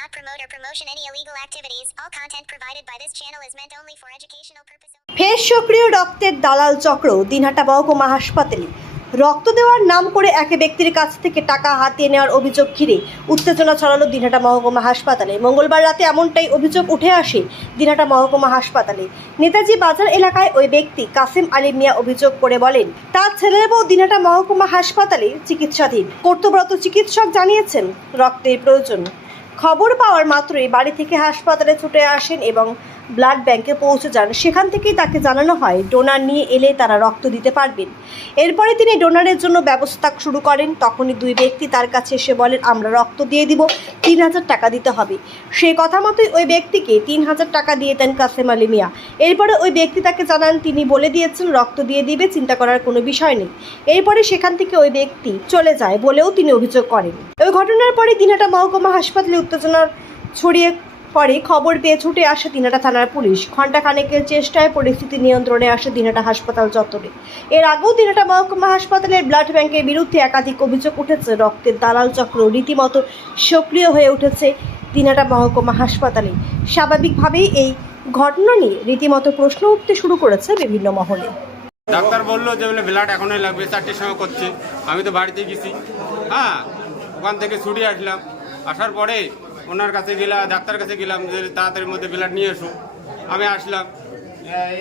not promote or promotion any illegal activities. All content provided by this channel is meant only for educational purposes. ফের সক্রিয় রক্তের দালাল চক্র, দিনহাটা মহকুমা হাসপাতালে। রক্ত দেওয়ার নাম করে এক ব্যক্তির কাছ থেকে টাকা হাতিয়ে নেওয়ার অভিযোগ ঘিরে উত্তেজনা ছড়ালো দিনহাটা মহকুমা হাসপাতালে। মঙ্গলবার রাতে এমনটাই অভিযোগ উঠে আসে দিনহাটা মহকুমা হাসপাতালে। নেতাজি বাজার এলাকায় ওই ব্যক্তি কাসিম আলী মিয়া অভিযোগ করে বলেন, তার ছেলের বউ দিনহাটা মহকুমা হাসপাতালে চিকিৎসাধীন। কর্তব্যরত চিকিৎসক জানিয়েছেন, রক্তের প্রয়োজন। খবর পাওয়ার মাত্রই বাড়ি থেকে হাসপাতালে ছুটে আসেন এবং ব্লাড ব্যাংকে পৌঁছে যান। সেখান থেকেই তাকে জানানো হয়, ডোনার নিয়ে এলে তারা রক্ত দিতে পারবেন। এরপরে তিনি ডোনারের জন্য ব্যবস্থা শুরু করেন। তখনই দুই ব্যক্তি তার কাছে এসে বলেন, আমরা রক্ত দিয়ে দিব, তিন হাজার টাকা দিতে হবে। সেই কথা মতোই ওই ব্যক্তিকে তিন হাজার টাকা দিয়ে দেন কাসেম আলী মিয়া। এরপরে ওই ব্যক্তি তাকে জানান, তিনি বলে দিয়েছেন, রক্ত দিয়ে দিবে, চিন্তা করার কোনো বিষয় নেই। এরপরে সেখান থেকে ওই ব্যক্তি চলে যায় বলেও তিনি অভিযোগ করেন। ওই ঘটনার পরে দিনহাটা মহকুমা হাসপাতালে উত্তেজনার ছড়িয়ে পরে খবর পেয়ে ছুটে আসে দিনহাটা থানার পুলিশ। ঘণ্টা খানেকের চেষ্টায় পরিস্থিতি নিয়ন্ত্রণে আসে দিনহাটা হাসপাতাল চত্বরে। এর আগেও দিনহাটা মহকুমা হাসপাতালের ব্লাড ব্যাংকের বিরুদ্ধে একাধিক অভিযোগ উঠেছে। রক্তের দালাল চক্র রীতিমতো সক্রিয় হয়ে উঠেছে দিনহাটা মহকুমা হাসপাতালে। স্বাভাবিকভাবেই এই ঘটনা নিয়ে রীতিমতো প্রশ্ন উঠতে শুরু করেছে বিভিন্ন মহলে। ডাক্তার বলল যে বলে ব্লাড এখনই লাগবে, চারটের সময় করছে। আমি তো বাড়িতে গেছি। হ্যাঁ ওখান থেকে ছুটি আসলাম। আসার পরে ওনার কাছে গেলাম ডাক্তার কাছে গেলাম, যে তাড়াতাড়ির মধ্যে ব্লাড নিয়ে এসো। আমি আসলাম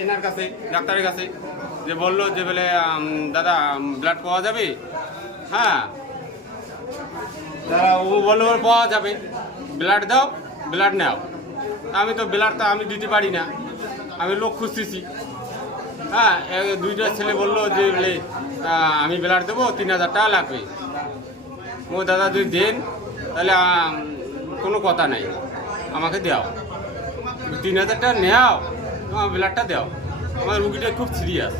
এনার কাছে, ডাক্তারের কাছে, যে বলল যে বলে দাদা ব্লাড পাওয়া যাবে? হ্যাঁ। দাদা ও বলল পাওয়া যাবে। ব্লাড দাও ব্লাড নাও। আমি তো ব্লাডটা আমি দিতে পারি না। আমি লোক খুঁজতেছি। হ্যাঁ দুইটা ছেলে বলল যে বলে আমি ব্লাড দেবো, তিন হাজার টাকা লাগবে। ও দাদা, যদি দেন, তাহলে কোনো কথা নাই। আমাকে দাও। তিন হাজার টাকা নেও আমার ব্লাডটা দাও। আমার রুগীটা খুব সিরিয়াস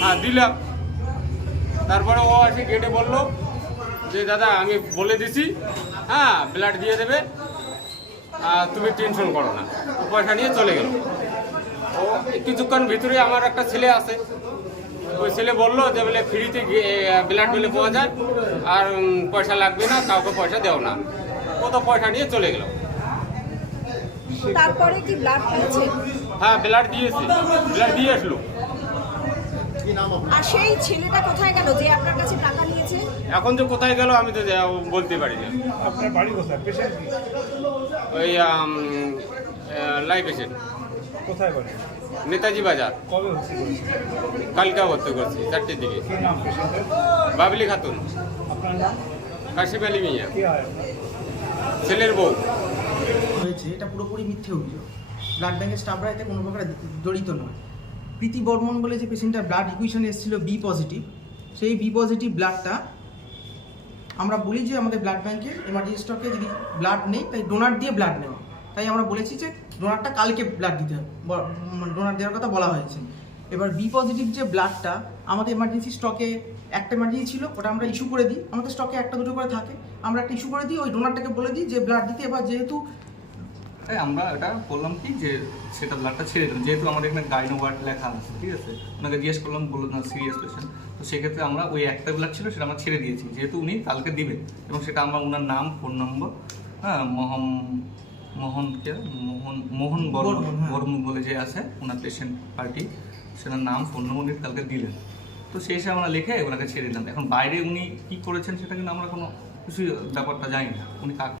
হ্যাঁ দিলাম। তারপরে ও এসে গেটে বলল যে, দাদা, আমি বলে দিছি। হ্যাঁ ব্লাড দিয়ে দেবে। আর তুমি টেনশন করো না। পয়সা নিয়ে চলে গেল। ও কিছুক্ষণ ভিতরে আমার একটা ছেলে আছে। ওই ছেলে বলল যে, বলে ফ্রিতে ব্লাড বলে পাওয়া যায়। আর পয়সা লাগবে না, কাউকে পয়সা দেও না। ও তো পয়সা নিয়ে চলে গেল? তারপরে কি ব্লাড পেয়েছে হ্যাঁ ব্লাড দিয়েছে। ব্লাড দিয়ে আসলো। আর সেই ছেলেটা কোথায় গেল? যে আপনার কাছে টাকা নিয়েছে? এখন যে কোথায় গেল আমি তো বলতে পারি না। আপনার বাড়ি কোথায়? পেশেন্ট ওই লাইফ এসেন্ট কোথায় বাড়ি? নেতাজি বাজার। কবে কালকা ভর্তি করছি চারটের দিকে। কি নাম পেশেন্টের বাবলি খাতুন। আপনার নাম? আলী মিয়া। হয়? ছেলের বউ। হয়েছে, এটা পুরোপুরি মিথ্যে অভিযোগ। ব্লাড ব্যাংকের স্টাফরা এতে কোনো প্রকার জড়িত নয়। প্রীতি বর্মন বলে যে পেশেন্টটার ব্লাড ইকুয়েশনে এসেছিল বি পজিটিভ সেই বি পজিটিভ ব্লাডটা আমরা বলি যে আমাদের ব্লাড ব্যাংকে এমার্জেন্সি স্টকে যদি ব্লাড নেই, তাই ডোনার দিয়ে ব্লাড নেওয়া। তাই আমরা বলেছি যে ডোনারটা কালকে ব্লাড দিতে হবে। ডোনার দেওয়ার কথা বলা হয়েছে। এবার বি পজিটিভ যে ব্লাডটা আমাদের এমার্জেন্সি স্টকে একটা এমার্জেন্সি ছিল, ওটা আমরা ইস্যু করে দিই। আমাদের স্টকে একটা দুটো করে থাকে। আমরা একটা ইস্যু করে দিই ওই ডোনারটাকে বলে দিই যে ব্লাড দিতে এবার যেহেতু তাই আমরা এটা বললাম কি যে সেটা ব্লাডটা ছেড়ে দিলাম। যেহেতু আমাদের এখানে গাইনো ওয়ার্ড লেখা আছে ঠিক আছে? ওনাকে জিজ্ঞেস করলাম বলল না সিরিয়াস পেশেন্ট তো সেক্ষেত্রে আমরা ওই একটা ব্লাড ছিল সেটা আমরা ছেড়ে দিয়েছি। যেহেতু উনি কালকে দিবেন এবং সেটা আমরা ওনার নাম ফোন নম্বর হ্যাঁ মোহন মোহন কে? মোহন মোহন বর্মন বর্মন, হ্যাঁ। বলে যে আছে ওনার পেশেন্ট পার্টি সেটার নাম ফোন নম্বর কালকে দিলেন। তো সেই হিসাবে আমরা লিখে ওনাকে ছেড়ে দিলাম। এখন বাইরে উনি কী করেছেন সেটা কিন্তু আমরা কোনো কিছু ব্যাপারটা জানি না। উনি কাক